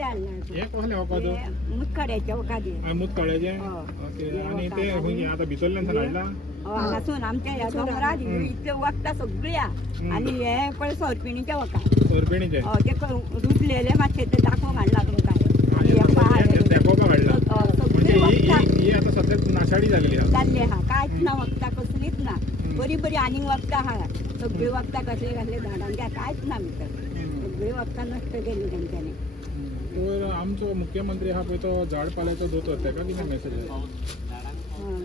हे कसले वखद मुतखड्याचे वखद मुतखड्याचे ओके आणि ते हुंय आता भितरल्यान हाडला हांगासून आमच्या ह्या डोंगरार इतले वखदां सगळी आणि हे पळय सोरपिणीचे वखद सोरपिणीचे ते रुजलेले मातशे ते दाखोवंक हाडला तुमकां ही आता सध्या नाशाडी जाल्ली हा कांयच ना वखदां कसलीच ना बरी बरी आनीक वखदां आहा सगळी वखदां कसले कसले झाडांच्या कांयच ना भितर सगळी वखदां नश्ट केली तेंच्यांनी तर आमचो मुख्यमंत्री हा पळय तो झाडपाल्याचो दोतोर तेका कितें मेसेज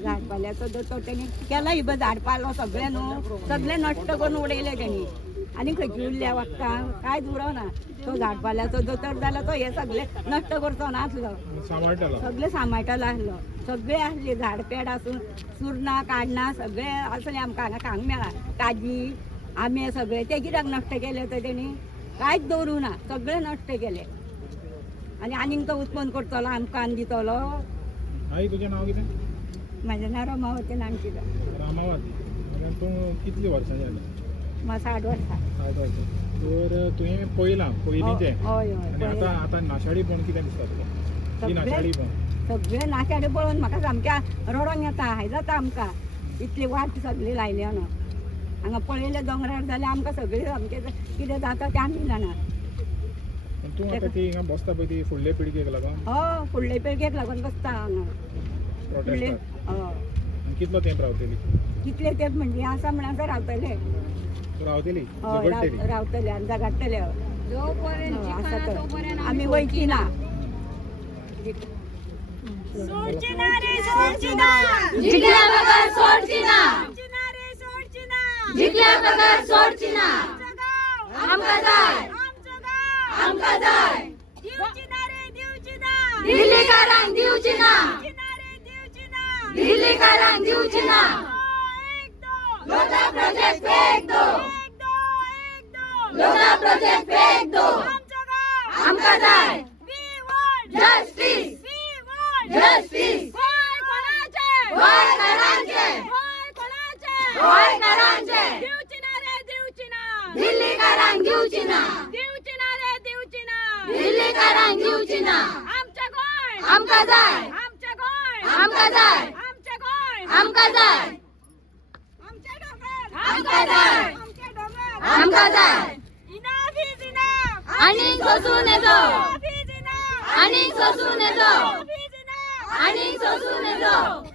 झाडपाल्याचो दोतोर तेणी केला ही झाडपालो सगळे न्हू सगळे नश्ट करून उडयले तेणी आनी खंयची उरल्या वखदां कांयच उरोना तो झाडपाल्याचो दोतोर जाल्यार तो हे सगळे नश्ट करचो नासलो सगळे सांबाळटलो आसलो सगळे आसले झाड पेड आसून सुरना काडना सगळे असले आमकां हांगा खावंक मेळा काजी आंबे सगळे ते कित्याक नश्ट केले तर तेणी कांयच दवरूं ना सगळे नश्ट केले आनी आनीक तो उत्पन्न करतलो आमकां आनी दितलो आई तुजें नांव कितें म्हाजें नांव रमावती नामची रामावती तूं कितलीं वर्सां जालीं 60 वर्सां 60 वर्सां तर तुवें पळयलां पयलींचें हय हय आनी आतां नाशाडी पळोवन कितें दिसता तुका ही नाशाडी पळोवन सगळे नाशाडी पळोवन म्हाका सामक्या रडोंक येता हाय जाता आमकां इतली वाट सगळी लायली न्हू हांगा पळयले दोंगरार जाल्यार आमकां सगळें सामकें कितें जाता तें आमी जाणा तूं आतां ती हिंगा बसता पळय ती फुडले पिळगेक लागून फुडले पिळगेक लागून बसता हांगा कितलो तेंप रावतली कितले तेंप म्हणजे आसा म्हणल्यार रावतले रावतली रावतले आनी जगाडटले आमी वयची ना सोडची ना रे सोडची ना जिकल्या बगर सोडची ना रे सोडची ना जिकल्या बगर सोडची ना आमकां जाय आमकां जाय दिवची ना रे दिवची ना दिल्लीकारांक दिवची ना दिल्लीकारांक दिवची ना लोधा प्रोजेक्ट फेक दो लोधा प्रोजेक्ट फेक दो आमकां जाय जस्टिस जस्टिस गोंय करांचे गोंय करांचे दिवची ना रे दिवची ना दिल्लीकारांक दिवची ना दिवची ना रे दिवची ना दिल्लीकारांक दिवची ना आमच्या गोंय आमकां जाय आमच्या गोंय आमकां जाय आमच्या गोंय आमकां जाय आमच्या डोंगर आमकां जाय आमच्या डोंगर आमकां जाय इनाफ इज इनाफ आनीक सोसून येजो आनीक सोसून येजो आनीक सोसून येजो